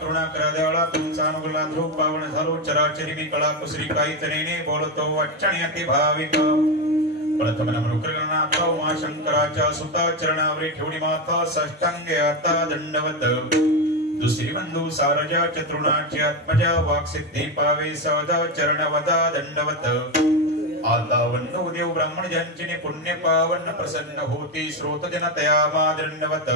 करुणा करा देवाला तुमचा अनुग्रह ध्रुव पावन झालो चराचरी मी कळा कुसरी काही तऱ्हेने बोलतो अच्चण्याती भाविक प्रथम नमनुकरणाथ उमा शंकराच्या सुता चरणावरी ठेवणी माता साष्टांगे आता दंडवत दुसरी बंधू सारजा चतुर्णाची आत्मजा वाक्सिद्धी पावे सहजा चरणवदा दंडवत आता वन्नो देव ब्राह्मण ज्यांची पुण्य पावन प्रसन्न होती श्रोत जन तया मा दंडवत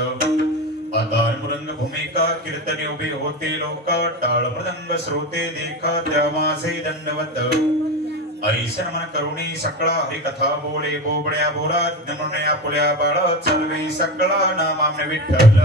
आता मृदंग भूमिका कीर्तने उभी होते लोका टाळ मृदंग श्रोते देखा त्या मासे दंडवत ऐसन मन करुणी सकळा हरी कथा बोले बोबड्या बोला ज्ञानया पुल्या बाळ सर्वे सकळा नामाम्न विठ्ठल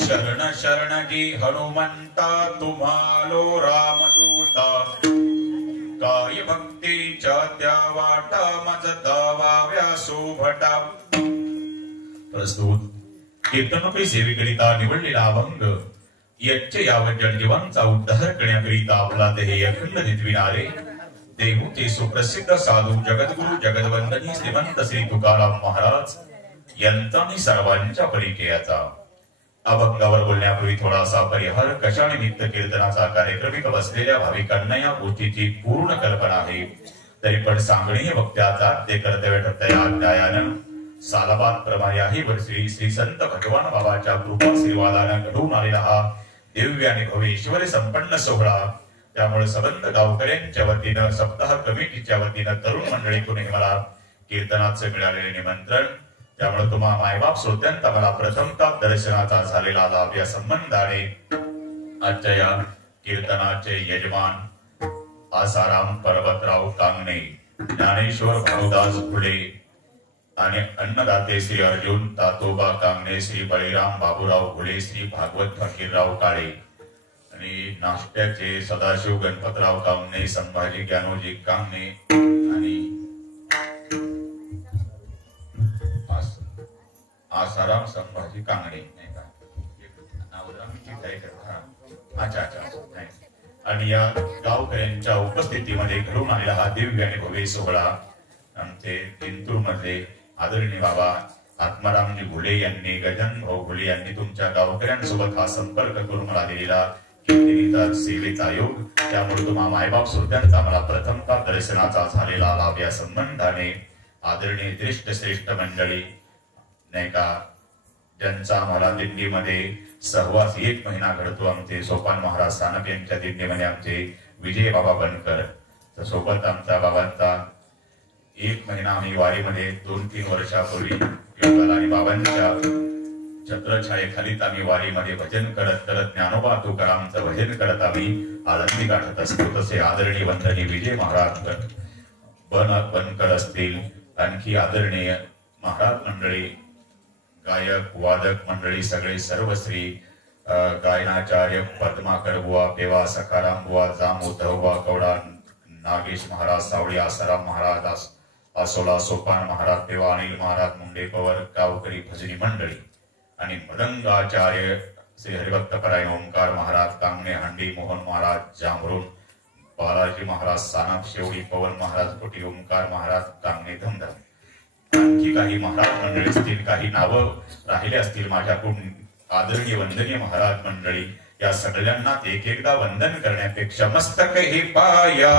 शरण शरण जी हनुमंता तुम्हालो रामदूता काय भक्तीच्या त्या वाटा मज दावाव्या शोभटा प्रस्तुत कीर्तनप्रिय सेवेकरिता निवडलेला अभंग यच्च यावत जनजीवांचा उद्धार करण्याकरिता आपला देह अखंड नितविणारे देहूचे सुप्रसिद्ध साधू जगद्गुरु जगदवंदनी श्रीमंत श्री तुकाराम महाराज यांचा सर्वांच्या परिचयाचा अभंगावर बोलण्यापूर्वी थोडासा परिहार कशा निमित्त कीर्तनाचा कार्यक्रमिक बसलेल्या भाविकांना या गोष्टीची पूर्ण कल्पना आहे तरी पण सांगणीय वक्त्याचा ते कर्तव्य ठरतया अध्यायानं सालाबाद प्रमाणे आहे वर्षी श्री संत भगवान बाबाच्या कृपा आशीर्वादानं घडून आलेला हा दिव्य आणि भव्येश्वरी संपन्न सोहळा त्यामुळे सबंध गावकऱ्यांच्या वतीनं सप्ताह कमिटीच्या वतीनं तरुण मंडळीतून मला कीर्तनाचे मिळालेले निमंत्रण त्यामुळे तुम्हा मायबाप श्रोत्यांचा मला प्रथमतः दर्शनाचा झालेला लाभ या संबंधाने आजच्या या कीर्तनाचे यजमान आसाराम पर्वतराव कांगणे ज्ञानेश्वर भानुदास फुले आणि अन्नदाते श्री अर्जुन तातोबा कांगणे श्री बळीराम बाबूराव फुले श्री भागवत फकीरराव काळे आणि नाश्त्याचे सदाशिव गणपतराव कांगणे संभाजी ज्ञानोजी कांगणे आणि आसाराम संभाजी कांगणे आणि या गावकऱ्यांच्या उपस्थितीमध्ये घडून आलेला हा दिव्य आणि भव्य सोहळा आमचे जिंतूर मधले आदरणीय बाबा आत्मारामजी घुले यांनी गजानन भाऊ घुले यांनी तुमच्या गावकऱ्यांसोबत हा संपर्क करून मला दिलेला कीर्तनीचा सेवेचा योग त्यामुळे तुम्हा मायबाप श्रोत्यांचा मला प्रथमतः दर्शनाचा झालेला लाभ या संबंधाने आदरणीय ज्येष्ठ श्रेष्ठ मंडळी नाही का ज्यांचा आम्हाला दिंडीमध्ये सहवास एक महिना घडतो आमचे सोपान महाराज सानप यांच्या दिंडीमध्ये आमचे विजय बाबा बनकर सोबत आमचा बाबांचा एक महिना आम्ही वारीमध्ये 2-3 वर्षापूर्वी योगाला आणि बाबांच्या छत्रछायेखालीच आम्ही वारीमध्ये भजन करत करत ज्ञानोबा तुकारामचं भजन करत आम्ही आनंदी गाठत असतो तसे आदरणीय वंदनीय विजय महाराज बनकर असतील आणखी आदरणीय महाराज मंडळी गायक वादक मंडळी सगळे सर्वश्री गायनाचार्य पद्माकर बुवा पेवा सखाराम बुवा जाम उद्धव बुवा कवडा नागेश महाराज सावळी आसाराम महाराज आसोला सोपान महाराज पेवा अनिल महाराज मुंडे पवर गावकरी भजनी मंडळी आणि मदंगाचार्य श्री हरिभक्त परायण ओंकार महाराज कांगणे हंडी मोहन महाराज जामरून बालाजी महाराज सानप शेवडी पवन महाराज कोटी ओंकार महाराज कांगणे धमधम आणखी काही महाराज मंडळी असतील काही नावं राहिले असतील माझ्याकडून आदरणीय वंदनीय महाराज मंडळी या सगळ्यांना एक एकदा वंदन करण्यापेक्षा मस्तक हे पाया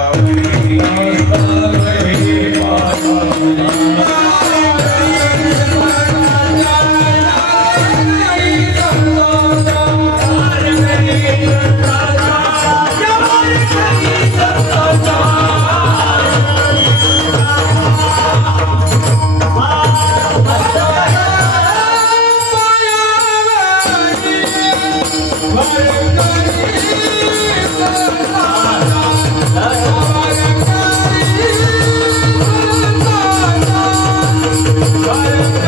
Bye.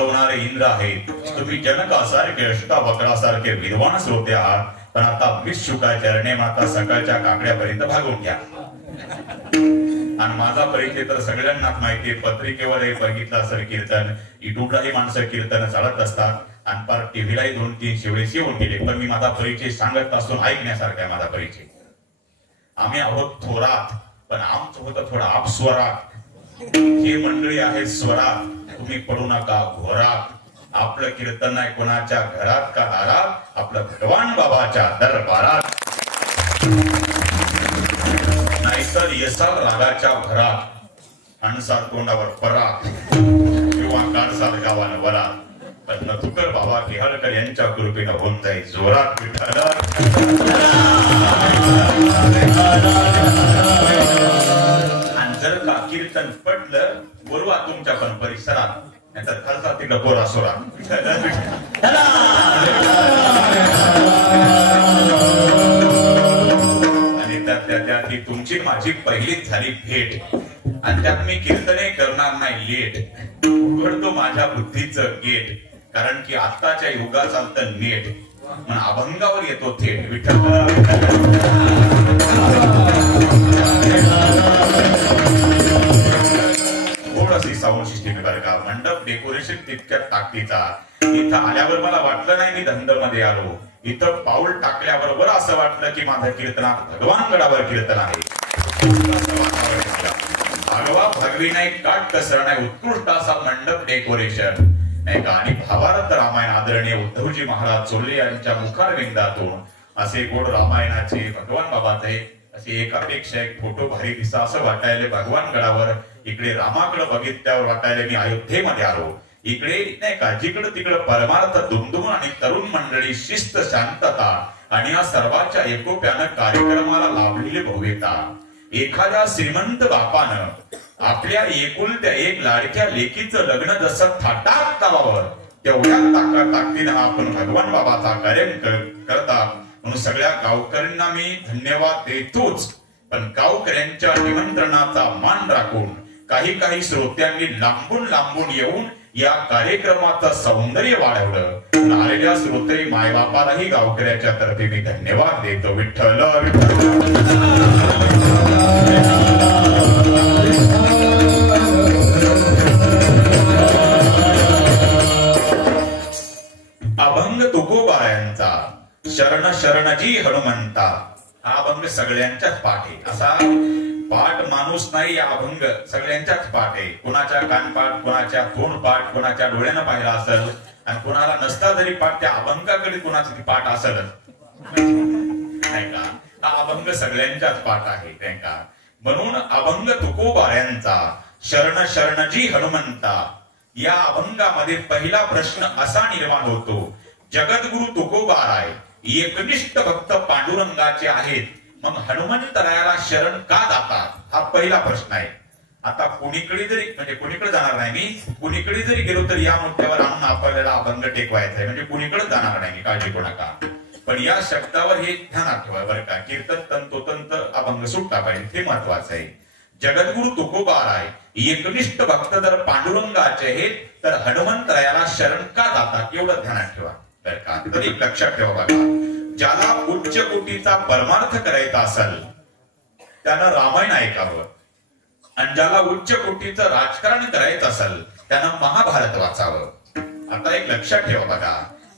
वाजवणारे इंद्र आहेत. तुम्ही जनकासारखे अष्टावक्रासारखे विद्वान श्रोते आहात, पण आता भिक्षुका चरणे माता सकाळच्या काकड्यापर्यंत भागवून घ्या. आणि माझा परिचय तर सगळ्यांनाच माहितीये. पत्रिकेवर बघितलं असेल कीर्तन, युट्यूबलाही माणसं कीर्तन चालत असतात आणि पार टीव्हीलाही 2-3 शिवळे शिवून गेले. पण मी माझा परिचय सांगत असून ऐकण्यासारखा आहे माझा परिचय. आम्ही आहोत थोरात, पण आमचं होतं थोडं अपस्वरात. हे मंडळी आहे स्वरात, तुम्ही पडू नका घोरात. आपलं कीर्तन आहे कोणाच्या घरात का दारात, आपलं भगवान बाबाच्या दरबारात. नाहीतर यसाल रागाच्या भरात, अणसार तोंडावर परात किंवा काळसार गावाला वरात. पण नथुकर बाबा केहळकर यांच्या कृपेनं होऊन जाईल जोरात. आणि जर का कीर्तन पटलं बोलवा तुमच्या पण परिसरात, नाहीतर खर्चा तिकडे बोरा सोरा. आणि त्यात ही तुमची माझी पहिलीच झाली भेट. आणि त्यात मी कीर्तने करणार नाही लेट, उघडतो माझ्या बुद्धीचं गेट. कारण की आत्ताच्या युगात चालतं नेट, म्हणून अभंगावर येतो थेट. विठ्ठल थोडीशी साऊंड सिस्टीम बरं का. मंडप डेकोरेशन तितक्यात ताकदीचा. इथं आल्यावर मला वाटलं नाही मी धंदमध्ये आलो. इथं पाऊल टाकल्याबरोबर असं वाटलं की माझ्या कीर्तनात भगवान गडावर कीर्तन आहे. भागवा भागवी नाही, काट कसर नाही, उत्कृष्ट असा मंडप डेकोरेशन नाही का. आणि भावार्थ रामायण आदरणीय उद्धवजी महाराज चोरले यांच्या मुखारविंदातून असे गोड रामायणाचे भगवान बाबाचे असे एकापेक्षा एक फोटो भारी दिसा असं वाटायले भगवान गडावर. इकडे रामाकडे बघितल्यावर वाटायले मी अयोध्येमध्ये आलो. इकडे नाही का जिकडे तिकडे परमार्थ दुमदुम आणि तरुण मंडळी, शिस्त, शांतता आणि या सर्वांच्या एकोप्यानं कार्यक्रमाला लाभलेली भव्यता. एखाद्या श्रीमंत बापानं आपल्या एकुलत्या एक लाडक्या लेकीचं लग्न जसं थाटात करावं, तेवढ्या ताकदीनं आपण भगवान बाबाचा कार्यक्रम करता. म्हणून सगळ्या गावकऱ्यांना मी धन्यवाद देतोच. पण गावकऱ्यांच्या निमंत्रणाचा मान राखून काही श्रोत्यांनी लांबून लांबून येऊन या कार्यक्रमाचं सौंदर्य वाढवलं. आलेल्या श्रोते मायबापालाही गावकऱ्याच्या तर्फे मी धन्यवाद देतो. विठ्ठल अभंग तुकोबारायांचा शरण शरणजी हनुमंता हा अभंग सगळ्यांच्याच पाठ आहे. असा पाठ माणूस नाही, या अभंग सगळ्यांच्याच पाठ आहे. कुणाच्या कानपाठ, कुणाच्या तोंडपाठ, कुणाच्या डोळ्यानं पाहिला असेल आणि कुणाला नसता जरी पाठ त्या अभंगाकडे कुणाची पाठ असेल नाही का. हा अभंग सगळ्यांच्याच पाठ आहे नाही का. म्हणून अभंग तुकोबारायांचा शरण शरणजी हनुमंता या अभंगामध्ये पहिला प्रश्न असा निर्माण होतो, जगद्गुरु तुकोबाराय एकनिष्ठ भक्त पांडुरंगाचे आहेत, मग हनुमंतरायाला शरण का जातात हा पहिला प्रश्न आहे. आता कुणीकडे जरी म्हणजे कुणीकडे जाणार नाही मी, कुणीकडे जरी गेलो तर या मुद्द्यावर आणून आपल्याला अभंग टेकवायचा आहे. म्हणजे कुणीकडे जाणार नाही मी, काळजी करू नका. पण या शब्दावर हे ध्यानात ठेवा बरं का. कीर्तन तंतोतंत अभंग सुटला पाहिजे, हे महत्वाचं आहे. जगद्गुरु तुकोबाराय एकनिष्ठ भक्त जर पांडुरंगाचे आहेत तर हनुमंतरायाला शरण का जातात एवढं ध्यानात ठेवा बरं का. तरी लक्षात ठेवा बघा, ज्याला उच्च कोटीचा परमार्थ करायचा असेल त्यानं रामायण ऐकावं, आणि ज्याला उच्च कोटीचं राजकारण करायचं असेल त्यानं महाभारत वाचावं. आता एक लक्षात ठेवा बघा,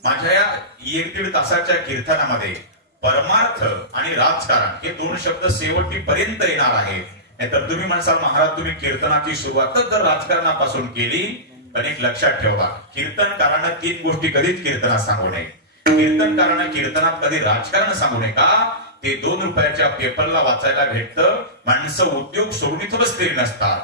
माझ्या या 1-1.5 तासाच्या कीर्तनामध्ये परमार्थ आणि राजकारण हे 2 शब्द शेवटीपर्यंत येणार आहेत. नाहीतर तुम्ही म्हणसाल महाराज तुम्ही कीर्तनाची सुरुवातच जर राजकारणापासून केली. पण एक लक्षात ठेवा, कीर्तनकारांना 3 गोष्टी कधीच कीर्तनात सांगू नये. कीर्तनकारांना कीर्तनात कधी राजकारण सांगू नये का, ते 2 रुपयाच्या पेपरला वाचायला भेटतं. माणसं उद्योग सोडून इथं बसलेली नसतात.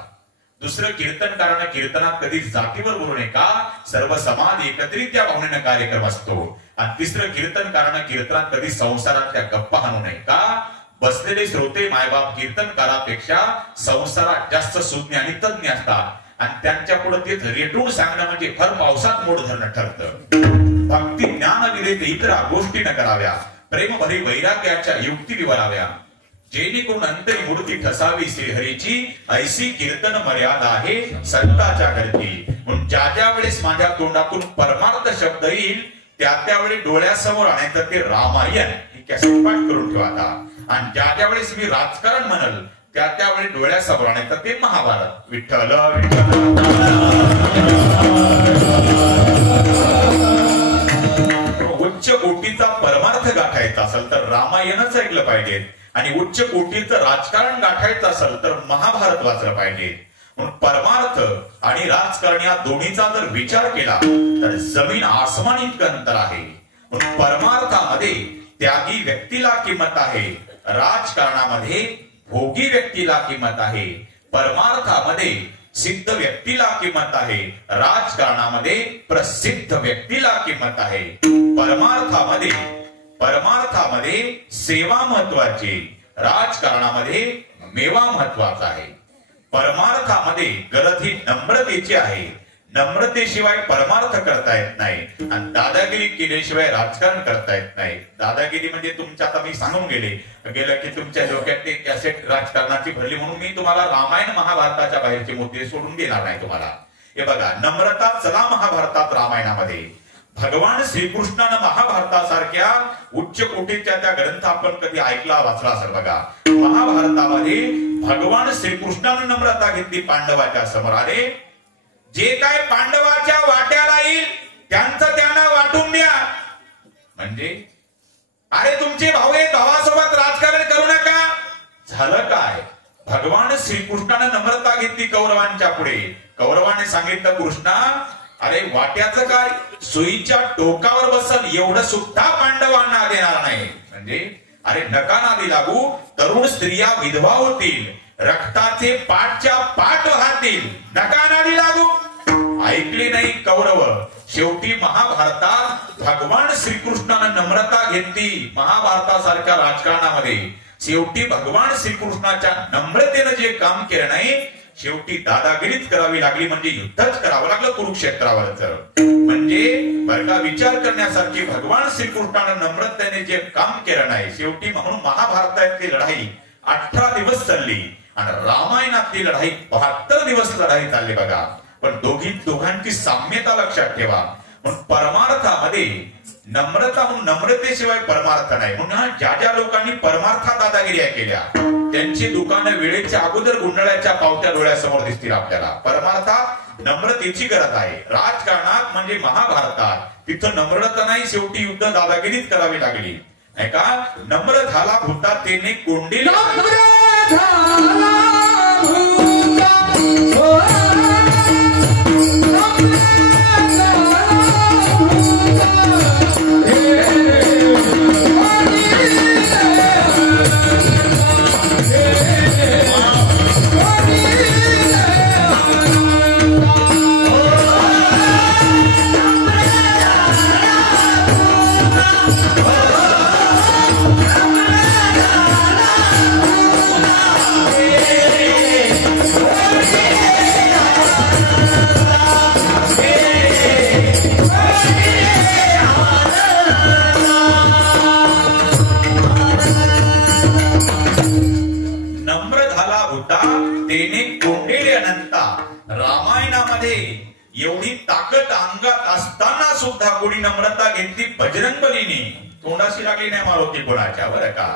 दुसरं, कीर्तनकारांना कीर्तनात कधी जातीवर बोलू नये का, सर्व समाज एकत्रित त्या भावनेनं कार्यक्रम असतो. आणि तिसरं, कीर्तनकारांना कीर्तनात कधी संसारातल्या गप्पा हाणू नये का, बसलेले श्रोते मायबाप कीर्तनकारापेक्षा संसारात जास्त सुज्ञ आणि तज्ञ असतात. आणि त्यांच्या पुढे तेच रेटून सांगणं म्हणजे भर पावसात मोड धरणं ठरतं. भक्ती ज्ञान विवेक इतर गोष्टी न कराव्या, प्रेम भरी वैराग्याच्या युक्ती निवडाव्या, जेणेकरून अंतरी मूर्ती ठसावी श्रीहरीची, ऐशी कीर्तन मर्यादा आहे संताच्या करती. म्हणून ज्या ज्या वेळेस माझ्या तोंडातून परमार्थ शब्द येईल त्या त्यावेळी डोळ्यासमोर आणायचं ते रामायण ही कॅसेट पाठ करून ठेवा आता. आणि ज्या ज्या वेळेस मी राजकारण म्हणल त्या त्यावेळी डोळ्यासमोर आणायचं ते महाभारत. विठ्ठल उच्च कोटीचा परमार्थ गाठायचा असेल तर रामायणच ऐकलं पाहिजे आणि उच्च कोटीचं राजकारण गाठायचं असेल तर महाभारत वाचलं पाहिजे. म्हणून परमार्थ आणि राजकारण या दोन्हीचा जर विचार केला तर जमीन आसमान इतकं अंतर आहे. म्हणून परमार्थामध्ये त्यागी व्यक्तीला किंमत आहे, राजकारणामध्ये भोगी व्यक्तीला किंमत आहे. परमार्थामध्ये सिद्ध व्यक्तीला किंमत आहे, राजकारणामध्ये प्रसिद्ध व्यक्तीला किंमत आहे. परमार्थामध्ये सेवा महत्वाची, राजकारणामध्ये मेवा महत्वाचा आहे. परमार्थामध्ये गरज ही नम्रतेची आहे, नम्रतेशिवाय परमार्थ करता येत नाही आणि दादागिरी केल्याशिवाय राजकारण करता येत नाही. दादागिरी म्हणजे तुमच्या आता मी सांगून गेलं की तुमच्या डोक्यात ते कॅसेट राजकारणाची भरली म्हणून मी तुम्हाला रामायण महाभारताच्या बाहेरचे मुद्दे सोडून देणार नाही तुम्हाला. हे बघा, नम्रता चला महाभारतात रामायणामध्ये. भगवान श्रीकृष्णानं महाभारतासारख्या उच्च कोटीच्या त्या ग्रंथ आपण कधी ऐकला वाचला असेल बघा. महाभारतामध्ये भगवान श्रीकृष्णानं नम्रता घेतली, पांडवाच्या समोर आले. जे काय पांडवाच्या वाट्याला येईल त्यांचं त्यांना वाटून द्या. म्हणजे अरे तुमचे भाऊ आहेत, भावासोबत राजकारण करू नका. झालं काय? भगवान श्रीकृष्णानं नम्रता घेतली कौरवांच्या पुढे. कौरवाने सांगितलं, कृष्णा अरे वाट्याचं काय, सुईच्या टोकावर बसल एवढं सुद्धा पांडवांना देणार नाही. म्हणजे अरे नका नादी लागू, तरुण स्त्रिया विधवा होतील, रक्ताचे पाठच्या पाठ वाहतील, नका नादी लागू. ऐकले नाही कौरव. शेवटी महाभारतात भगवान श्रीकृष्णानं नम्रता घेतली. महाभारतासारख्या राजकारणामध्ये शेवटी भगवान श्रीकृष्णाच्या नम्रतेनं जे काम केलं नाही, शेवटी दादागिरीच करावी लागली, म्हणजे युद्धच करावं लागलं कुरुक्षेत्रावर. म्हणजे बरं का विचार करण्यासारखी, भगवान श्रीकृष्णानं नम्रतेने जे काम केलं नाही, शेवटी म्हणून महाभारतातली लढाई 18 दिवस चालली आणि रामायणातली लढाई 72 दिवस लढाई चालली बघा. पण दोघांची साम्यता लक्षात ठेवा. म्हणून परमार्थामध्ये नम्रता, म्हणून नम्रतेशिवाय परमार्थ नाही. म्हणून ज्या ज्या लोकांनी परमार्थात दादागिरी केल्या त्यांची दुकानं वेळेच्या अगोदर गुंडळ्याच्या पावत्या डोळ्यासमोर दिसतील आपल्याला. परमार्थात नम्रतेची गरज आहे. राजकारणात म्हणजे महाभारतात तिथं नम्रता नाही, शेवटी युद्ध दादागिरीच करावी लागली नाही का. नम्र झाला भूता तेने कोंडील, एवढी ताकद अंगात असताना सुद्धा कोणी नम्रता घेतली बजरंगबलीने. तोंडाशी लागली नाही मारुती कोणाच्या, बरं का.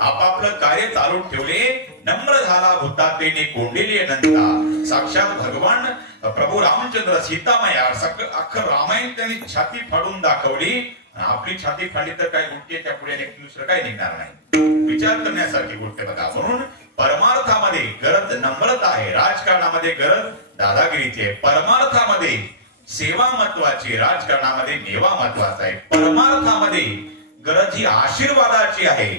आपापलं कार्य चालू ठेवले. नम्र झाला होता तेने कोंडलेली अनंता. साक्षात भगवान प्रभू रामचंद्र सीतामाया अख्खं रामायण त्यांनी छाती फाडून दाखवली. आपली छाती फाडली तर काय गोष्टी त्या पुढे दुसरं काय निघणार नाही. विचार करण्यासारखी गोष्ट बघा. म्हणून परमार्थामध्ये गरज नम्रता आहे, राजकारणामध्ये गरज दादागिरीची आहे. परमार्थामध्ये सेवा महत्वाची, राजकारणामध्ये मेवा महत्वाचा आहे. परमार्थामध्ये गरज ही आशीर्वादाची आहे,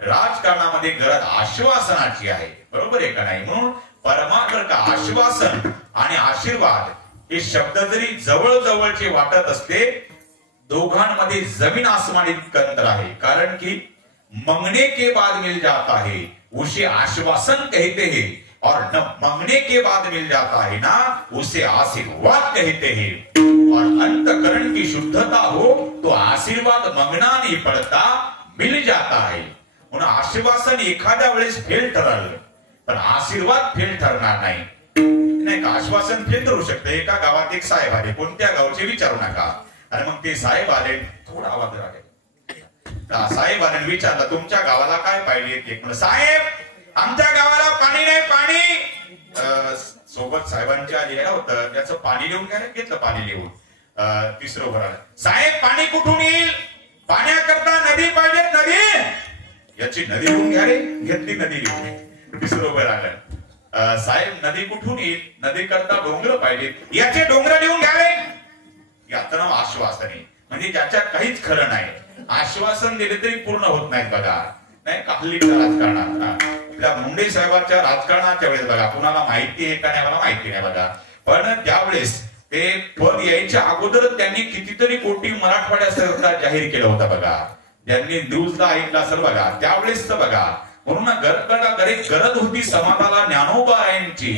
राजकारणामध्ये गरज आश्वासनाची आहे. बरोबर आहे का नाही. म्हणून परमार्थ का आश्वासन आणि आशीर्वाद हे शब्द जरी जवळ जवळचे वाटत असते, दोघांमध्ये जमीन आसमान इतकं अंतर आहे. कारण की मांगने के बाद मिल जाता है उसे आश्वासन कहते हैं, और न मांगने के बाद मिल जाता है ना उसे आशीर्वाद कहते हैं. और अंतकरण की शुद्धता हो तो आशीर्वाद मांगना नहीं पड़ता, मिल जाता है. म्हणून आश्वासन एखाद्या वेळेस फेल ठरल पण आशीर्वाद फेल ठरणार नाही. नाही का आश्वासन फेल करू शकते. एका गावात एक साहेब आले, कोणत्या गावचे विचारू नका. आणि मग ते साहेब आले, थोडा आवाज आले. साहेब आले विचारलं तुमच्या गावाला काय पाहिजे. एक म्हणलं साहेब आमच्या गावाला पाणी नाही, पाणी. सोबत साहेबांच्या लिहायला होतं त्याचं पाणी लिहून घ्यायला घेतलं, पाणी लिहून. तिसरं उभं राहिलं, साहेब पाणी कुठून येईल, पाण्याकरता नदी पाहिजे, नदी. याची नदी लिहून घ्या रे, घेतली नदी लिहून. तिसरं उभं राहिलं, साहेब नदी कुठून येईल, नदी करता डोंगर पाहिजे, याचे डोंगर लिहून घ्यावे. याचं नाव आश्वासने. म्हणजे ज्याच्यात काहीच खरं नाही. आश्वासन दिले तरी पूर्ण होत नाहीत बघा. नाही का हल्लीच्या राजकारणात, आपल्या मुंडे साहेबांच्या राजकारणाच्या वेळेस बघा, कुणाला माहिती आहे का नाही मला माहिती नाही बघा, पण त्यावेळेस ते पद यायच्या अगोदर त्यांनी कितीतरी कोटी मराठवाड्या सरकार जाहीर केलं होतं बघा. ज्यांनी न्यूजला ऐकलं असेल बघा, त्यावेळेस तर बघा. म्हणून गरज होती समाजाला ज्ञानोबारायांची,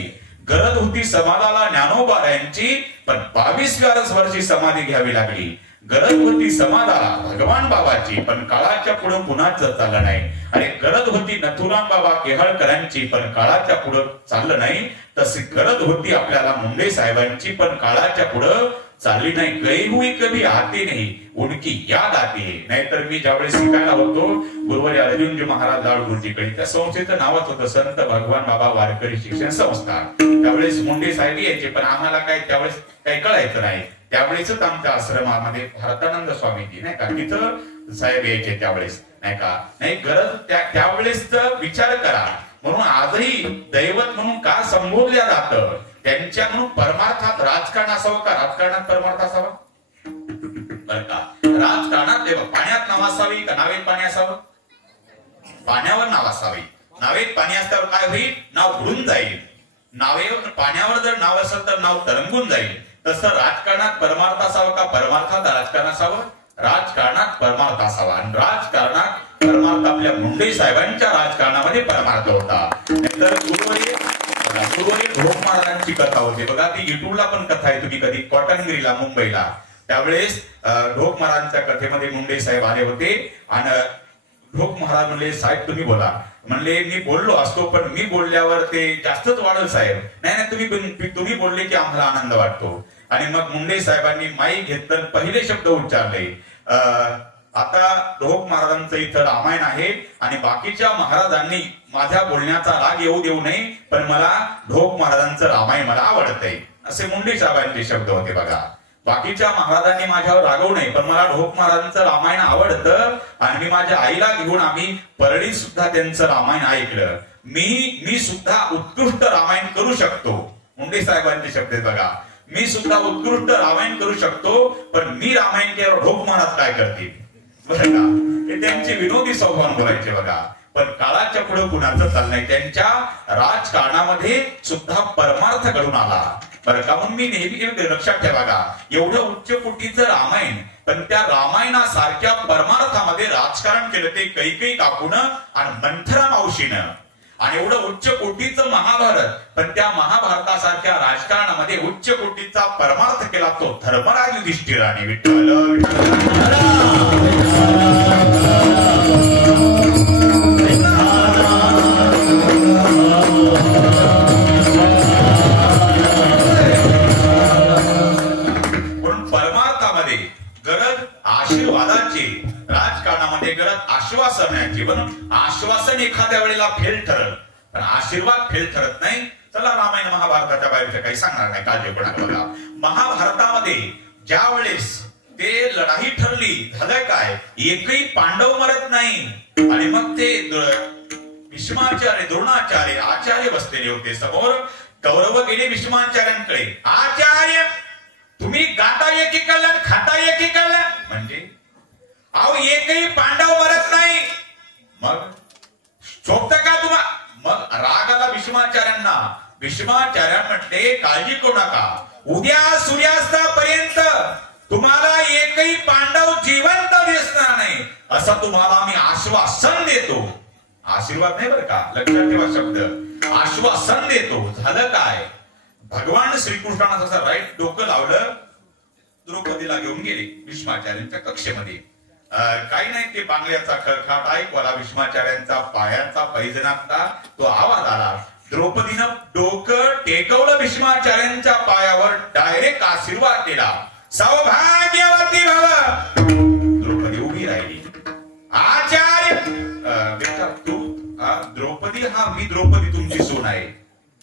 गरज होती समाजाला ज्ञानोबारायांची, पण 22व्या वर्षी समाधी घ्यावी लागली. गरज होती समाजाला भगवान बाबाची, पण काळाच्या पुढे कुणाचं चाललं नाही. आणि गरज होती नथुराम बाबा केहळकरांची, पण काळाच्या पुढे चाललं नाही. तशी गरज होती आपल्याला मुंडे साहेबांची, पण काळाच्या पुढे चालली नाही. गई हुई कभी आती नाही, उनकी याद आती है. नाहीतर मी ज्यावेळेस शिकायला होतो गुरुवारी अर्जुनजी महाराज लाडगुरुजीकडे, त्या संस्थेचं नावच होतं संत भगवान बाबा वारकरी शिक्षण संस्था. त्यावेळेस मुंडे साहेब यायचे, पण आम्हाला काय त्यावेळेस काही कळायचं नाही. त्यावेळेस आमच्या आश्रमामध्ये भारतानंद स्वामीजी नाही का तिथं साहेब यायचे त्यावेळेस नाही का. नाही गरज त्यावेळेस विचार करा. म्हणून आजही दैवत म्हणून का संबोधल्या जातं, त्यांच्या म्हणून परमार्थात राजकारण असावं का राजकारणात परमार्थ असावा. बरं का राजकारणात पाण्यात नाव असावी का नावेत पाणी असावं. पाण्यावर नाव असावी. नावेत पाणी असल्यावर काय होईल, नाव बुडून जाईल. नावेवर पाण्यावर जर नाव असेल तर नाव तरंगून जाईल. तसं राजकारणात परमार्थ असावं का परमार्थात राजकारण असावं. राजकारणात परमार्थ असावा. आणि राजकारणात परमार्थ आपल्या मुंडे साहेबांच्या राजकारणामध्ये परमार्थ होता. नाहीतर गुरुवारी ढोक महाराजांची कथा होती बघा, ती युट्यूबला पण कथा आहे. तुम्ही कधी कॉटनगिरीला मुंबईला त्यावेळेस ढोक महाराजांच्या कथेमध्ये मुंडे साहेब आले होते. आणि ढोक महाराज म्हणले साहेब तुम्ही बोला. म्हणले मी बोललो असतो, पण मी बोलल्यावर ते जास्तच वाढल साहेब. नाही तुम्ही बोलले की आम्हाला आनंद वाटतो. आणि मग मुंडे साहेबांनी माईक घेतलं, पहिले शब्द उच्चारले, आता ढोक महाराजांचं इथं रामायण आहे आणि बाकीच्या महाराजांनी माझ्या बोलण्याचा राग येऊ देऊ नये, पण मला ढोक महाराजांचं रामायण मला आवडतंय, असे मुंडे साहेबांचे शब्द होते बघा. बाकीच्या महाराजांनी माझ्यावर रागवू नये, पण मला ढोक महाराजांचं रामायण आवडतं. आणि मी माझ्या आईला घेऊन आम्ही परळीत सुद्धा त्यांचं रामायण ऐकलं. मी सुद्धा उत्कृष्ट रामायण करू शकतो. मुंडे साहेबांचे शब्द बघा, मी सुद्धा उत्कृष्ट रामायण करू शकतो, पण मी रामायण केलं ढोक महाराज काय करतील. बरं का हे त्यांचे विनोदी स्वभाव बोलायचे बघा. पण काळाच्या पुढे कुणाचं चाललंय, त्यांच्या राजकारणामध्ये सुद्धा परमार्थ घडून आला. बरं का मग मी नेहमी लक्षात ठेवा का, एवढं उच्च कोटीचं रामायण, पण त्या रामायणासारख्या परमार्थामध्ये राजकारण केलं ते कैकेयी काकून आणि मंथरा मावशीनं. आणि एवढं उच्च कोटीचं महाभारत, पण त्या महाभारतासारख्या राजकारणामध्ये उच्च कोटीचा परमार्थ केला तो धर्मराज युधिष्ठिराने. विठ्ठल परमार्थामध्ये गरज आशीर्वादाची, राजकारणामध्ये गरज आश्वासनाची. म्हणून आश्वासन एखाद्या वेळेला फेल ठरत, पण आशीर्वाद फेल ठरत नाही. चला रामायण महाभारताच्या बाहेरचं काही सांगणार नाही, काळजी पडा बघा. महाभारतामध्ये ज्या वेळेस ते लढाई ठरली, झालं काय, एकही पांडव मरत नाही. आणि मग ते भीष्माचार्य द्रोणाचार्य आचार्य बसलेले होते समोर. कौरव गेले भीष्माचार्यांकडे, आचार्य तुम्ही गाता एकीकडला खाता एकीकडला, म्हणजे अहो एकही पांडव मरत नाही, मग शोभत का तुम्हाला. मग राग आला भीष्माचार्यांना. भीष्माचार्य म्हटले काळजी करू नका, उद्या सूर्यास्तापर्यंत तुम्हाला एकही पांडव जिवंत दिसणार नाही, असं तुम्हाला आम्ही आश्वासन देतो. आशीर्वाद नाही बरं का, लक्षात ठेवा शब्द, आश्वासन देतो. झालं काय, भगवान श्रीकृष्णानं जसं राईट डोकं लावलं, द्रौपदीला घेऊन गेले भीष्माचार्यांच्या कक्षेमध्ये. काही नाही, ते बांगल्याचा खळखळाट ऐकवाला, भीष्माचार्यांचा पायाचा पैजणातला तो आवाज आला. द्रौपदीनं डोकं टेकवलं भीष्माचार्यांच्या पायावर, डायरेक्ट आशीर्वाद दिला, सौभाग्यवती भव. द्रौपदी उभी राहिली. आचार्य बेटा तू द्रौपदी, हा मी द्रौपदी तुमची सून आहे.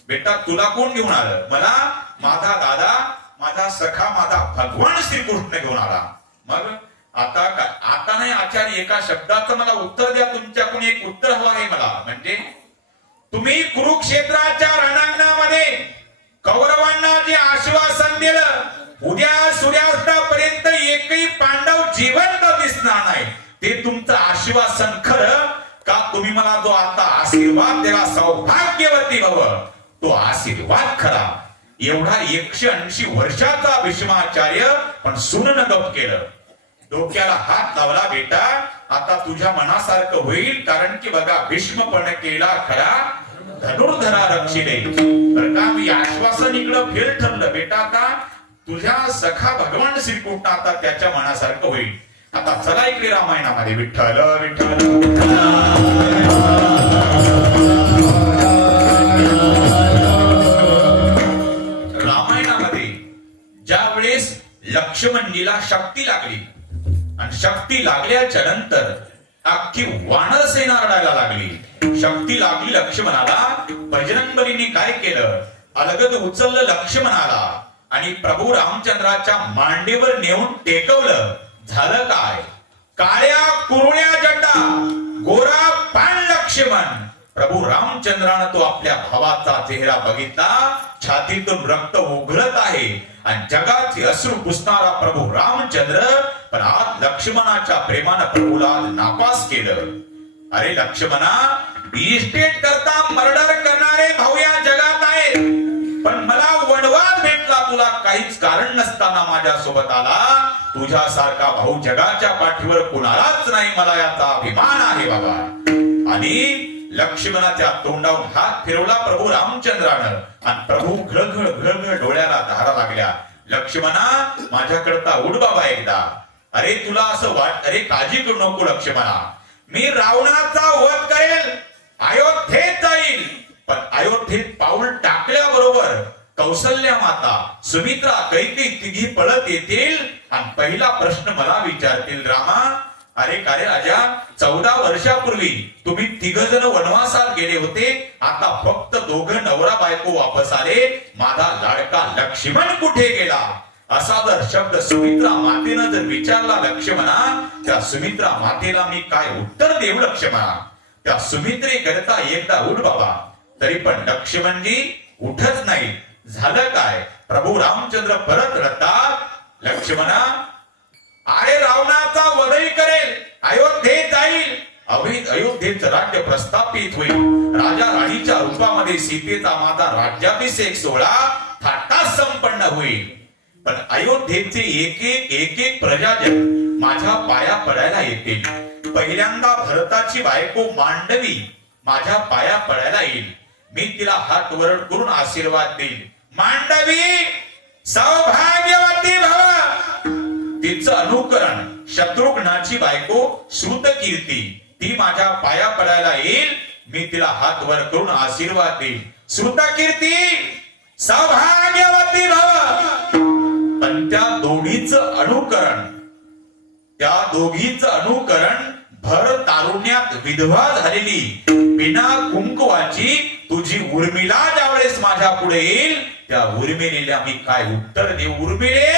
बेटा तुला कोण घेऊन आलं? मला माझा दादा, माझा सखा, माझा भगवान श्रीकृष्ण घेऊन आला. मग आता नाही आचार्य, एका शब्दाचं मला उत्तर द्या, तुमच्याकडून एक उत्तर हवं आहे मला. म्हणजे तुम्ही कुरुक्षेत्राच्या रणांगणामध्ये कौरवांना जे आश्वासन दिलं, उद्या सूर्यास्तापर्यंत एकही पांडव जिवंत दिसणार नाही, ते तुमचं आश्वासन खरं का? तुम्ही मला जो आता आशीर्वाद दिला सौभाग्यवती भव, तो आशीर्वाद खरा? एवढा 180 वर्षाचा भीष्माचार्य पण सूननं गप केलं. डोक्याला हात लावला, बेटा आता तुझ्या मनासारखं होईल, कारण की बघा भीष्म पण केला खरा धनुर्धरा रक्षिले. बरं का, मी आश्वासन इकडं फेल ठरलं. बेटा आता तुझ्या सखा भगवान श्रीकृष्ण आता त्याच्या मनासारखं होईल. आता चला इकडे रामायणामध्ये विठ्ठल विठ्ठल. रामायणामध्ये ज्या वेळेस लक्ष्मणजीला शक्ती लागली आणि शक्ती लागल्याच्या नंतर अख्खी वानर सेना रडायला लागली. शक्ती लागली लक्ष्मणाला, बजरंगबलीने काय केलं? अलगद उचललं लक्ष्मणाला आणि प्रभू रामचंद्राच्या मांडीवर नेऊन टेकवलं. झालं काय? काळ्या कुरळ्या जटा, गोरा पाण लक्ष्मण. प्रभू रामचंद्रानं तो आपल्या भावाचा चेहरा बघितला, छातीतून रक्त उघळत आहे आणि जगाचे अश्रू पुसणारा प्रभू रामचंद्र पण आज लक्ष्मणाच्या प्रेमानं प्रभूला नापास केलं. अरे लक्ष्मणा, इस्टेट करता मर्डर करणारे भाऊ या जगात आहेत, पण मला वनवास भेटला, तुला काहीच कारण नसताना माझ्या सोबत आला. तुझ्यासारखा भाऊ जगाच्या पाठीवर कुणालाच नाही, मला याचा अभिमान आहे बाबा. आणि लक्ष्मणाच्या तोंडावरून हात फिरवला प्रभू रामचंद्रानं आणि प्रभू घळघळ घळघळ डोळ्याला धारा लागल्या. लक्ष्मणा माझ्याकडता उड बाबा एकदा. अरे तुला असं वाट, अरे काळजी करू नको लक्ष्मणा, मी रावणाचा वध करेल, अयोध्येत जाईल. पण अयोध्येत पाऊल टाकल्याबरोबर कौसल्या माता, सुमित्रा, कैकेयी तिघी पळत येतील आणि पहिला प्रश्न मला विचारतील, रामा अरे का रे राजा, 14 वर्षापूर्वी तुम्ही 3 जण वनवासात गेले होते, आता फक्त 2 नवरा बायको वापस आले, माझा लाडका लक्ष्मण कुठे गेला? असा जर शब्द सुमित्रा मातेनं जर विचारला लक्ष्मणा, त्या सुमित्रा मातेला मी काय उत्तर देऊ लक्ष्मणा? त्या सुमित्रे करता एकदा उठ बाबा. तरी पण लक्ष्मणजी उठत नाही. झालं काय? प्रभू रामचंद्र परत रडतात, लक्ष्मणा अरे रावणाचा वधही करेल, अयोध्येत जाईल, अयोध्येचं राज्य प्रस्थापित होईल, राजा राणीच्या रूपामध्ये सीतेचा माझा राज्याभिषेक सोहळा थाटात संपन्न होईल. पण अयोध्येचे एक एक प्रजाजन माझ्या पाया पडायला येतील. पहिल्यांदा भरताची बायको मांडवी माझ्या पाया पडायला येईल. मी तिला हात वर करून आशीर्वाद देईल. मांडवी सौभाग्यवती भव. तिचं अनुकरण शत्रुघ्नाची बायको श्रुतकीर्ती, ती माझ्या पाया पडायला येईल. मी तिला हात वर करून आशीर्वाद देईल. श्रुतकीर्ती सौभाग्यवती भव. पण त्या दोघीचं अनुकरण भर तारुण्यात विधवा झालेली बिना कुंकवाची तुझी उर्मिला ज्यावेळेस माझ्या पुढे येईल, त्या उर्मिलेला मी काय उत्तर देऊ? उर्मिले,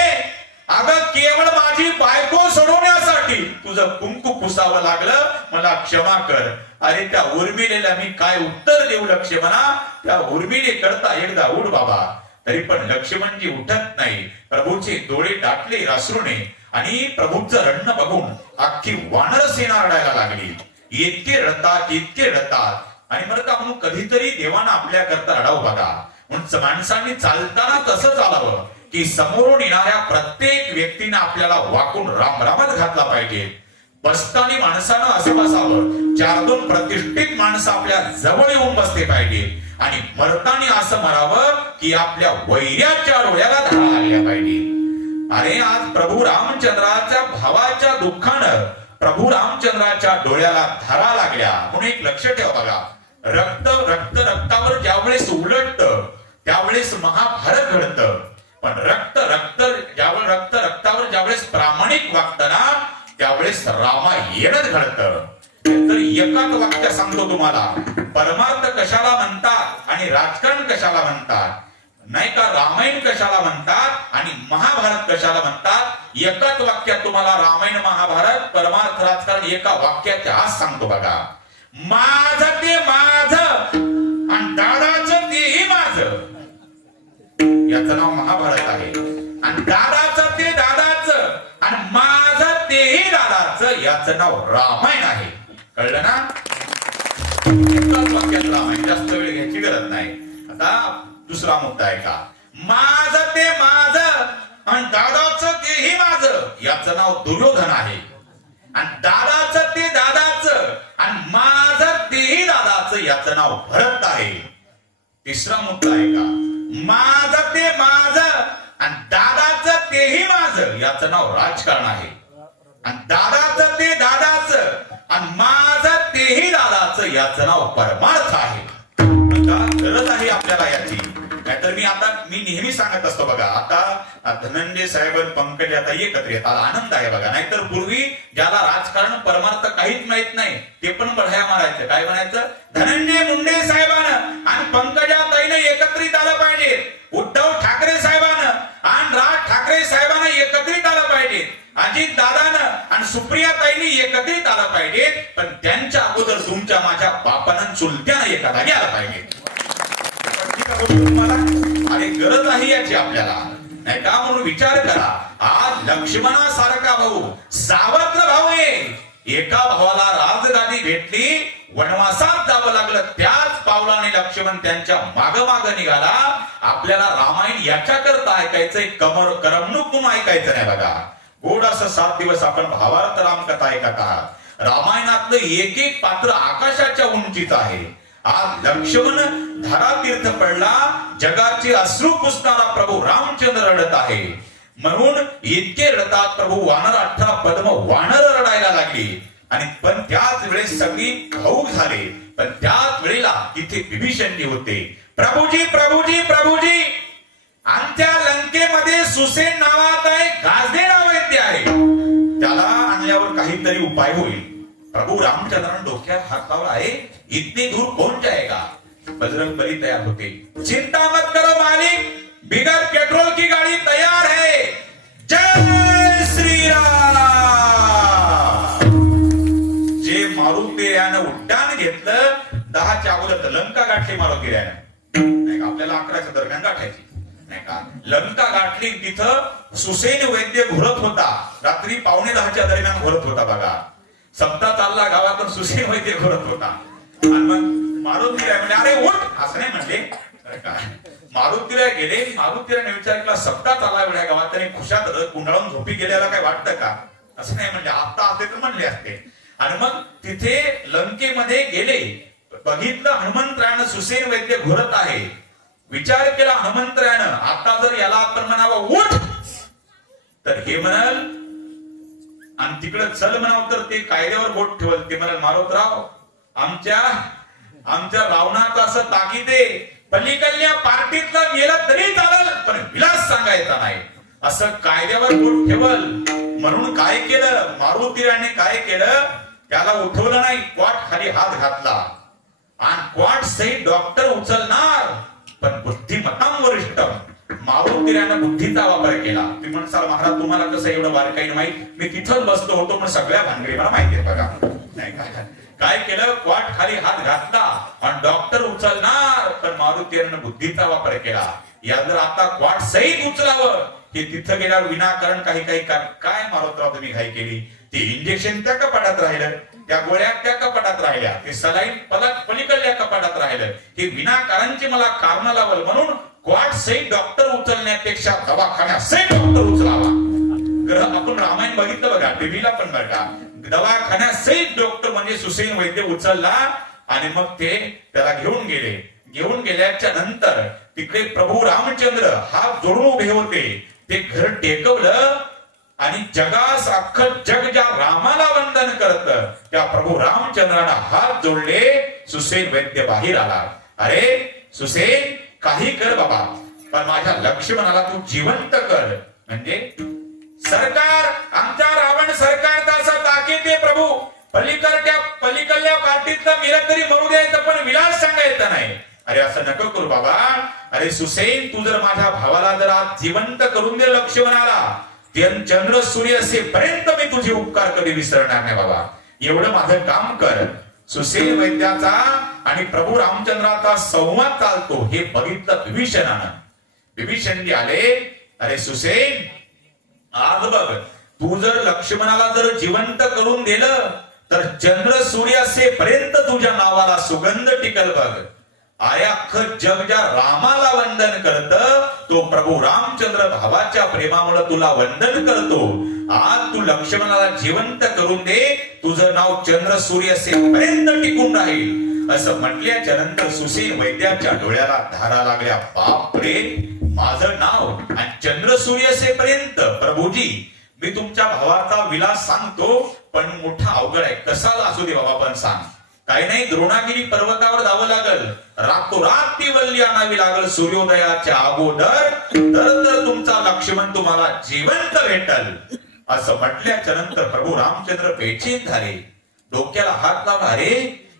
अगं केवळ माझी बायको सोडवण्यासाठी तुझं कुंकू पुसावं लागलं, मला क्षमा कर. अरे त्या उर्मिलेला मी काय उत्तर देऊ लक्ष्मणा? त्या उर्मिले करता एकदा उठ बाबा. तरी पण लक्ष्मणजी उठत नाही. प्रभूचे डोळे दाटले अश्रूने आणि प्रभूचं रडणं बघून अख्खी वानर सेना रडायला लागली. इतके रडतात आणि बरं का म्हणून कधीतरी देवानं आपल्या करता रडावं बघा. म्हणून माणसांनी चालताना तसं चालावं की समोरून येणाऱ्या प्रत्येक व्यक्तीने आपल्याला वाकून रामरामच घातला पाहिजे. बसताना माणसानं असं बसावं, 4-2 प्रतिष्ठित माणसं आपल्या जवळ येऊन बसले पाहिजे आणि मरताना असं मरावं की आपल्या वैर्याच्या डोळ्याला धारा लागल्या पाहिजे. अरे आज प्रभू रामचंद्राच्या भावाच्या दुःखानं प्रभू रामचंद्राच्या डोळ्याला धारा लागल्या. म्हणून एक लक्ष ठेवा बघा, रक्तावर ज्यावेळेस उलटतं त्यावेळेस महाभारत घडतं. पण रक्त रक्तावर ज्यावेळेस प्रामाणिक वागताना त्यावेळेस रामायणच घडतं. तर एकाच वाक्य सांगतो तुम्हाला, परमार्थ कशाला म्हणतात आणि राजकारण कशाला म्हणतात, नाही का, रामायण कशाला म्हणतात आणि महाभारत कशाला म्हणतात. एकाच वाक्यात तुम्हाला रामायण महाभारत परमार्थ राजकारण एका वाक्याच्या आज सांगतो बघा. माझं ते माझं आणि दादाचं तेही माझं, याचं नाव महाभारत आहे. आणि दादाचं ते दादाचं आणि माझं तेही दादाचं, याचं नाव रामायण आहे. कळलं ना. एकाच वाक्यात रामायण, जास्त वेळ घ्यायची गरज नाही. आता दुसरा मुद्दा आहे का, माझं ते माझं आणि दादाचं तेही माझं, याचं नाव दुर्योधन आहे. आणि दादाचं ते दादाचं आणि माझं तेही दादाचं, याचं नाव भरत आहे. तिसरा मुद्दा आहे का, माझं ते माझं आणि दादाचं तेही माझं, याचं नाव राजकारण आहे. आणि दादाचं ते दादाचं आणि माझं तेही दादाचं, याचं नाव परमार्थ आहे. गरज आहे आपल्याला याची. नाहीतर मी नेहमी सांगत असतो बघा, आता धनंजय साहेब पंकज आता एकत्र येतात, आनंद आहे बघा. नाहीतर पूर्वी ज्याला राजकारण परमार्थ काहीच माहित नाही ते पण बढाया मारायचं. काय म्हणायचं, धनंजय मुंडे साहेबानं आणि पंकजाताईनं एकत्रित आलं पाहिजे, उद्धव ठाकरे साहेबानं आणि राज ठाकरे साहेबांना एकत्रित आलं पाहिजे, अजित दादानं आणि सुप्रियाताईंनी एकत्रित आलं पाहिजे. पण त्यांच्या अगोदर तुमच्या माझ्या बापानं चुलत्यानं एका जागी आलं पाहिजे. तुम्हाला अरे गरज आहे याची आपल्याला, नाही का. म्हणून विचार करा, आज लक्ष्मणासारखा भाऊ सावत्र भाऊ आहे. एका भावाला राजगादी भेटली, वनवासात जावं लागलं, त्याच पावलाने लक्ष्मण त्यांच्या माग निघाला. आपल्याला रामायण याच्याकरता ऐकायचंय, करमणूक म्हणून ऐकायचं नाही बघा. गोड असं 7 दिवस आपण भावार्थ रामकथा ऐकत आहात. रामायणातलं एक एक पात्र आकाशाच्या उंचीचं आहे. आज लक्ष्मण धरातीर्थ पडला, जगाचे अश्रू पुसणारा प्रभू रामचंद्र रडत आहे. म्हणून इतके रडतात प्रभू, वानर 18 पद्म वानर रडायला लागली. आणि पण त्याच वेळेस सगळी भाऊक झाले. पण त्याच वेळेला तिथे विभीषणजी होते. प्रभूजी प्रभूजी प्रभूजी, आमच्या लंकेमध्ये सुसेन नावाचा एक गाजलेला वैद्य आहे, त्याला आणल्यावर काहीतरी उपाय होईल. प्रभू रामचंद्रांना डोक्यात हात लावला आहे, इतनी दूर कोण जाएगा. बजरंग बली तयार होते. चिंता मत करो मालिक, बिगर पेट्रोल की गाड़ी तैयार है. जय श्री राम. जे मारुतीयानं उड्डाण घेतलं 10च्या अगोदर लंका गाठली मारुतीयानं, नाही का. आपल्याला 11च्या दरम्यान गाठायची, नाही का. लंका गाठली, तिथं सुसेन वैद्य घोरत होता. रात्री 9:45च्या दरम्यान घोरत होता बघा. सप्ताह चालला गावातून, सुसेन वैद्य घोरत होता. आणि मग मारुतीराय म्हणजे अरे उठ, असं नाही म्हणले. मारुतीराय गेले. मारुतीरायने विचार केला, सप्ताह चालला एवढ्या गावात, तरी खुशात कुंडाळून झोपी गेल्याला काय वाटतं का. असं नाही म्हणजे, आता असते तर म्हणले असते. आणि मग तिथे लंकेमध्ये गेले, बघितलं हनुमंतरायानं सुसेन वैद्य घोरत आहे. विचार केला हनुमंतरायानं, आता जर याला आपण म्हणावं उठ तर हे म्हणाल, आणि तिकडे चल म्हणावं तर ते कायद्यावर बोट ठेवल. ते म्हणाल, मारुतराव आमच्या रावणाचं असं ताकीद आहे, पलीकडल्या पार्टीतला गेलं तरी चालेल, पण विलास सांगायचा नाही, असं कायद्यावर बोट ठेवल. म्हणून काय केलं मारुतीराने, काय केलं, त्याला उठवलं नाही, क्वाट खाली हात घातला. आणि क्वाट सहित डॉक्टर उचलणार, पण बुद्धिमत्तां वरिष्ठम, मारुतीराने बुद्धीचा वापर केला. तुम्ही म्हणसाल महाराज तुम्हाला कसं एवढं बारकाईने माहित, मी तिथंच बसलो होतो, पण सगळ्या भानगडी मला माहिती आहे बघा. नाही काय केलं, क्वाट खाली हात घातला आणि डॉक्टर उचलणार, पण मारुतीराने बुद्धीचा वापर केला. या जर आता क्वाट सहित उचलावं, हे तिथं गेल्यावर विनाकारण काही काय मारुतराव तुम्ही घाई केली. ते इंजेक्शन त्या कपाटात राहिलं, त्या गोळ्या त्या कपाटात राहिल्या, ते सलाईन पलीकडल्या कपाटात राहिलं. हे विनाकारणचे मला कारण लावल, म्हणून क्वाट सहित डॉक्टर उचलण्यापेक्षा दवाखान्यात सहित डॉक्टर उचलावा. आपण रामायण बघितलं बघा, टीव्हीला पण बघा, दवाखान्यात सहित डॉक्टर म्हणजे सुसेन वैद्य उचलला. आणि मग ते त्याला घेऊन गेले. घेऊन गेल्याच्या नंतर तिकडे प्रभू रामचंद्र हात जोडून उभे होते. ते घर टेकवलं आणि जगास अख्खं जग ज्या रामाला वंदन करत, त्या प्रभू रामचंद्राला हात जोडले. सुसेन वैद्य बाहेर आला. अरे सुसेन, काही कर बाबा, पण माझ्या लक्ष्मणाला तू जिवंत कर. म्हणजे सरकार आमच्या रावण सरकारचा असा ताकीद आहे प्रभू, पलीकडल्या पार्टीतला मेला तरी मरू द्यायचं पण विलास सांगायचा नाही. अरे असं नको करू बाबा. अरे सुसैन, तू जर माझ्या भावाला जर आज जिवंत करून दे लक्ष्मणाला, चंद्र सूर्य असेपर्यंत मी तुझे उपकार कधी विसरणार नाही बाबा. एवढं माझं काम कर. सुसैन वैद्याचा आणि प्रभू रामचंद्राचा संवाद चालतो हे बघितलं विभीषणानं. विभीषणजी आले, अरे सुसैन, आज बघ, तू जर लक्ष्मणाला जर जिवंत करून दिलं तर चंद्र सूर्य असेपर्यंत तुझ्या नावाला सुगंध टिकल बघ. अरे अख्खं जग ज्या रामाला वंदन करत, तो प्रभू रामचंद्र भावाच्या प्रेमामुळे तुला वंदन करतो. आज तू लक्ष्मणाला जिवंत करून दे, तुझं नाव चंद्र सूर्य असेपर्यंत टिकून राहील. असं म्हटल्याच्या नंतर सुसैन वैद्याच्या डोळ्याला धारा लागल्या. बापरे, माझं नाव आणि चंद्र सूर्य असेपर्यंत. प्रभूजी, मी तुमच्या भावाचा विलास सांगतो, पण मोठा अवघड आहे. कसाला असू दे बाबा, पण सांग. काही नाही, द्रोणागिरी पर्वतावर जावं लागल, रातोरात ती वल्ली आणावी लागल सूर्योदयाच्या अगोदर, तर तुमचा लक्ष्मण तुम्हाला जिवंत भेटल. असं म्हटल्याच्या नंतर प्रभू रामचंद्र बेचैन झाले, डोक्याला हात लावला. अरे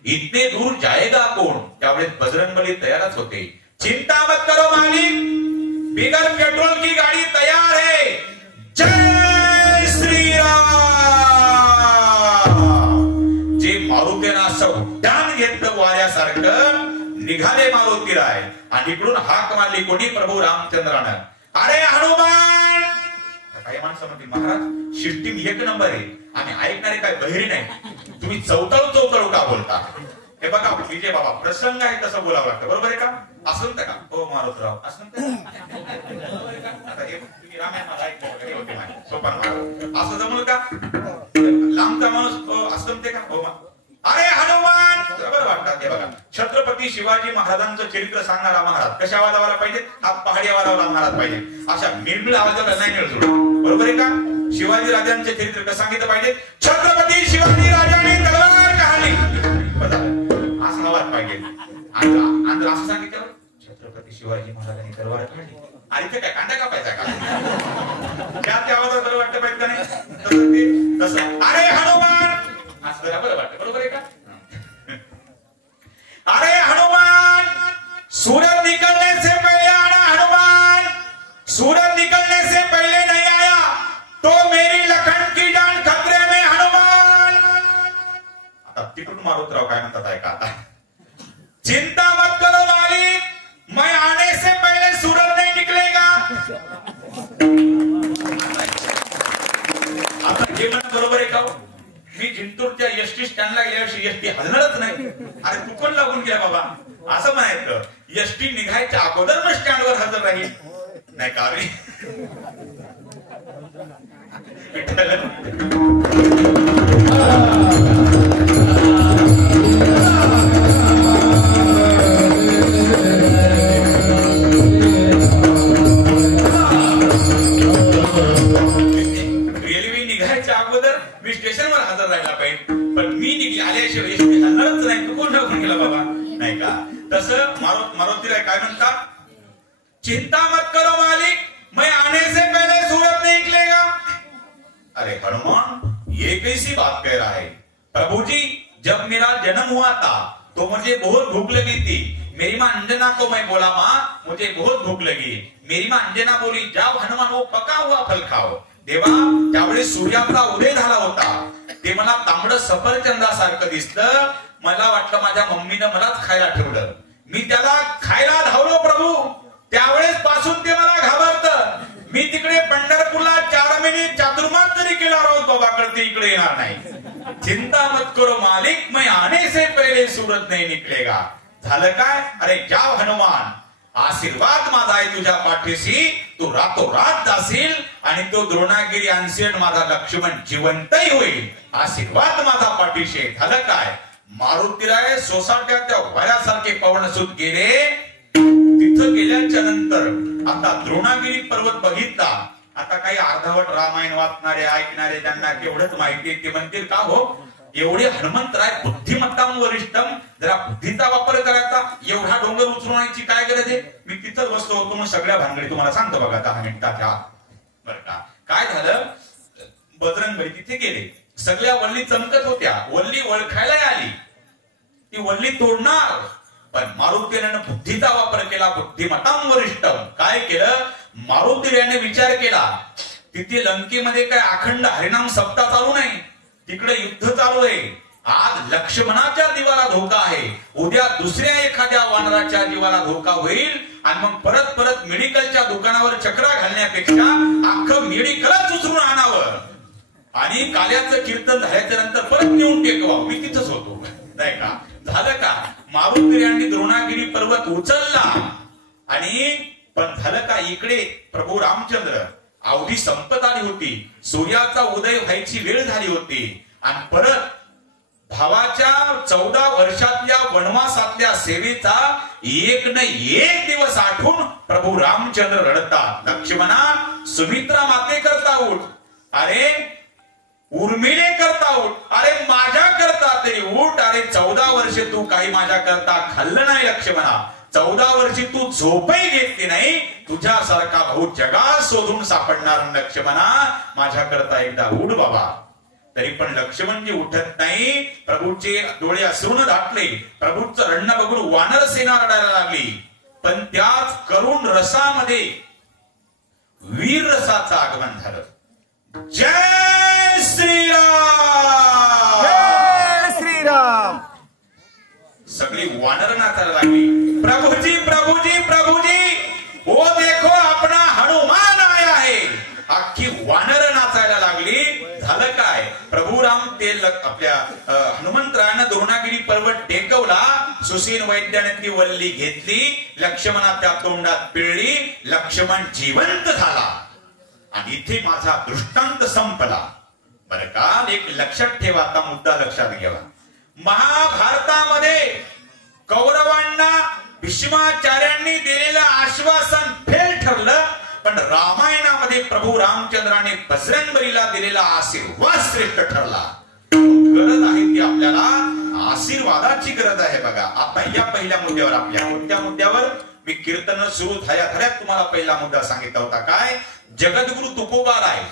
इतने दूर जाएगा कौन? त्यावेळेस बजरंगबली तयारच होते. चिंता मत करो मालिक, बिगर पेट्रोल की गाड़ी तैयार है. जय श्री राम. जे मारुतीनं असं उड्डाण घेतलं वाऱ्यासारखं, निघाले मारुतीराय आणि इकडून हाक मारली कोणी? प्रभू रामचंद्रानं. अरे हनुमान. काही माणसं म्हणतील, महाराज शिफ्टिंग एक नंबर आहे, आम्ही ऐकणारे काय बहिरी नाही, तुम्ही चौतळू का बोलता? हे बघा विजय बाबा, प्रसंग आहे तसं बोलावं लागतं, बरोबर आहे का? असं का? हो मारुतराव, असं तुम्ही रामायणाला ऐकलं सोपान, असं जमलं का? लांबचा माणूस असं जमते का? हो. अरे हनुमान, बरोबर वाटतात. हे बघा, छत्रपती शिवाजी महाराजांचं चरित्र सांगणारा महाराज कशा आवाजावाला पाहिजे? हा पहाडी आवाजावाला महाराज पाहिजे, अशा निर्मळ आवाजाला नाही मिळतो, बरोबर आहे का? शिवाजी राजांचे चरित्र कसं सांगितलं पाहिजे? छत्रपती शिवाजी राजांनी तलवार काढली, असं आवाज पाहिजे. आणि असं सांगितलं छत्रपती शिवाजी महाराजांनी तलवार काढली, आणि ते काय कांदा कापायचा का? त्या आवाजात बरं वाटतं पाहिजे का नाही? तसं अरे हनुमान असं जरा बरं वाटतं, बरोबर आहे का? अरे हनुमान, सूरज निकलने से पहले आना. हनुमान, सूरज निकलने से पहले नहीं आया तो मेरी लखन की जान खतरे में. हनुमान. आता तिकडून मारुतराव काय म्हणतात ऐका आता. चिंता मत करो मालिक, मैं आने से पहले सूरज नहीं निकलेगा. आता हे म्हणत बरोबर आहे का? मी जिंतूरच्या एसटी स्टँडला गेल्यावर्षी एसटी हलणारच नाही. अरे तू पण लागून गेला बाबा, असं म्हणायचं. एसटी निघायच्या अगोदर मग स्टँडवर हजर राहील नाही का? रेल्वे निघायच्या अगोदर मी स्टेशनवर हजर राहायला पाहिजे, पण मी आल्याशिवाय एसटी हलणारच नाही. तू कोण लागून गेला बाबा, नाही का? तसं मारुतीराय काय म्हणतात? चिंता मत करो मालिक, मैं आने से पहले सूरज नहीं निकलेगा. अरे हनुमान, ये कैसी बात कह रहा है? प्रभु जी, जब मेरा जन्म हुआ था तो मुझे बहुत भूख लगी थी. मेरी माँ अंजना को मैं बोला, माँ मुझे बहुत भूख लगी. मेरी माँ अंजना बोली, जाओ हनुमान वो पका हुआ फल खाओ. देवा, त्यावेळेस सूर्याचा उदय झाला होता. ते मला तांबडं सफरचंदासारखं दिसलं. मला वाटलं माझ्या मम्मीनं मलाच खायला ठेवलं. मी त्याला खायला धावलो प्रभू. त्यावेळेस पासून ते मला घाबरतं. मी तिकडे पंढरपूरला 4 महिने चातुर्मास जरी केला राहूत बाबाकडे, ते इकडे येणार नाही. चिंता मत करो मालिक, मैं आने से पहले सूरज नहीं निकलेगा. झालं काय? अरे जाव हनुमान, आशीर्वाद माझा आहे तुझ्या पाठीशी. तू रातोरात जाशील आणि तो द्रोणागिरी आणशील. माझा लक्ष्मण जिवंतही होईल. आशीर्वाद माझा पाठीशी. झालं काय? मारुतीराय सोसाट्याच्या वाऱ्यासारखे पवनसूत गेले. तिथं गेल्याच्या नंतर आता द्रोणागिरी पर्वत बघितला. आता काही अर्धवट रामायण वाचणारे ऐकणारे ज्यांना केवढंच माहिती, ते म्हणतील का हो, एवढे हनुमंतराय बुद्धिमत्ताम वरिष्ठम, जरा बुद्धीचा वापर करायचा. एवढा डोंगर उचलण्याची काय गरज आहे? मी तिथंच बसलो होतो म्हणून सगळ्या भानगडी तुम्हाला सांगतो बघा 10 मिनिटाच्या बरं का. काय झालं, बजरंगबली तिथे गेले, सगळ्या वल्ली चमकत होत्या, वल्ली ओळखायला आली, ती वल्ली तोडणार, पण मारुतीने बुद्धीचा वापर केला. बुद्धिमत्ताम वरिष्ठम. काय केलं, मारुतीने विचार केला, तिथे लंकेमध्ये काय अखंड हरिनाम सप्ताह चालू नाही, तिकडे युद्ध चालू आहे. आज लक्ष्मणाच्या जीवाला धोका आहे, उद्या दुसऱ्या एखाद्या वानराच्या जीवाला धोका होईल, आणि मग परत परत मेडिकलच्या दुकानावर चक्रा घालण्यापेक्षा अख्खं मेडिकलच उचलून आणावं आणि काल्याचं कीर्तन झाल्याच्या नंतर परत नेऊन टेकवावं. मी तिथंच होतो नाही का. झालं का, मारुतीयांनी द्रोणागिरी पर्वत उचलला, आणि पण झालं का, इकडे प्रभू रामचंद्र, अवधी संपत आली होती, सूर्याचा उदय व्हायची वेळ झाली होती, आणि परत भावाच्या 14 वर्षातल्या वनवासातल्या सेवेचा एक न एक दिवस आठवून प्रभू रामचंद्र रडतात. लक्ष्मणा, सुमित्रा माते करता उठ, अरे उर्मिले करता उठ, अरे माझ्या करता तरी उठ. अरे 14 वर्षे तू काही माझ्या करता खाल्लं नाही लक्ष्मणा, 14 वर्षी तू झोपही घेतली नाही, तुझ्यासारखा भाऊ जगात शोधून सापडणार लक्ष्मणा, माझ्या करता एकदा उठ बाबा. तरी पण लक्ष्मणजी उठत नाही. प्रभूचे डोळे अश्रून दाटले, प्रभूचं रडणं बघून वानर सेना रडायला लागली. पण त्याच करुण रसामध्ये वीर रसाचं आगमन झालं. जय श्रीराम, जय श्रीराम. सगळी वानर नाचायला लागली. प्रभुजी प्रभुजी प्रभुजी, वो देखो अपना हनुमान आया है. अख्खी वानर नाचायला लागली. झालं काय, प्रभू राम ते आपल्या हनुमंतरायानं द्रोणागिरी पर्वत टेकवला, सुसेन वैद्याने ती वल्ली घेतली, लक्ष्मणा त्या तोंडात पिळली, लक्ष्मण जिवंत झाला. आणि इथे माझा दृष्टांत संपला बरं का. एक लक्षात ठेवा, आता मुद्दा लक्षात घ्यावा. महाभारतामध्ये कौरवांना भीष्माचार्यांनी दिलेलं आश्वासन फेल ठरलं, पण रामायणामध्ये प्रभू रामचंद्राने बजरंगबलीला दिलेला आशीर्वाद श्रेष्ठ ठरला. गरज आहे ती आपल्याला आशीर्वादाची गरज आहे बघा. आता या पहिल्या मुद्द्यावर, आपल्या कोणत्या मुद्द्यावर, मी कीर्तन सुरू झाल्या तुम्हाला पहिला मुद्दा सांगितला होता, काय, जगद्गुरु तुकोबाराय